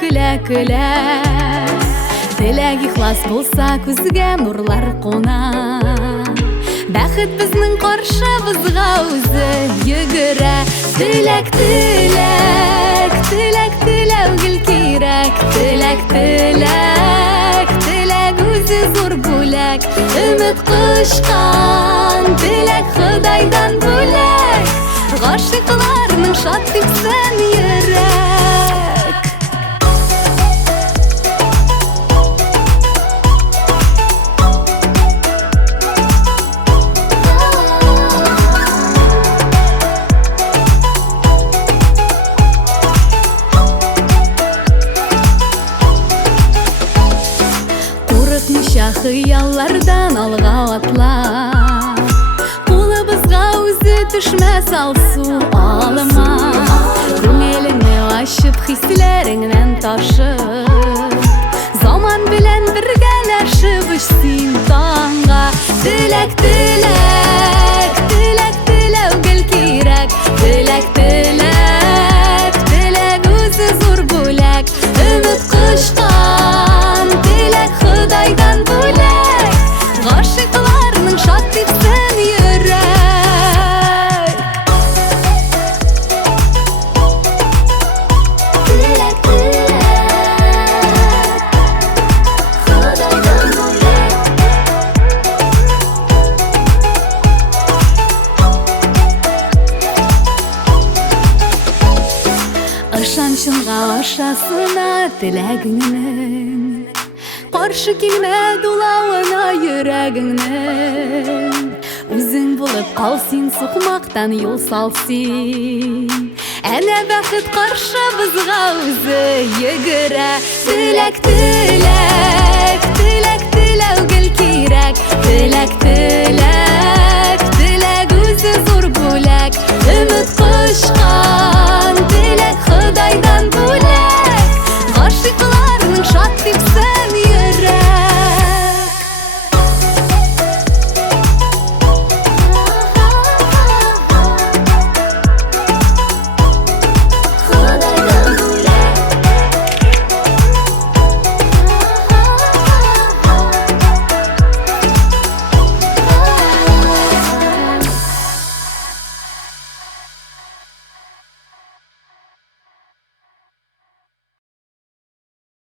күлә-күлә. Теләк ихлас булса күзгә нурлар куна. Бәхет безнең каршыбызга үзе йөгерә. Теләк, теләк, теләк, теләү гел кирәк. Теләк, теләк, теләк үзе зур бүләк. Өмет кушкан теләк Ходайдан бүләк. Гашыйкларның шат типсен йөрәк. Курыкмыйча хыяллардан алга атла. Кулыбызга үзе төшмәс алсу алма. Күңелеңне ачып хисләреңнән ташып. Заман белән бергәләшеп үчсин таңга. Теләк, теләк, теләк, теләү гел кирәк. Теләк, теләк, теләк үзе зур бүләк. Өмет кушкан теләк Ходайдан бүләк. Гашыйкларның шат типсен йөрәк. Теләк, теләк, Ходайдан бүләк. Ышанчыңга ашасына теләгеңнең. Каршы килмә дулавына йөрәгеңнең. Үзең булып кал син, сукмактан юл сал син. Әнә бәхет каршыбызга үзе йөгерә. Теләк, теләк, теләк, теләү гел кирәк. Теләк, теләк, теләк үзе зур бүләк. Өмет кушкан теләк Ходайдан бүләк.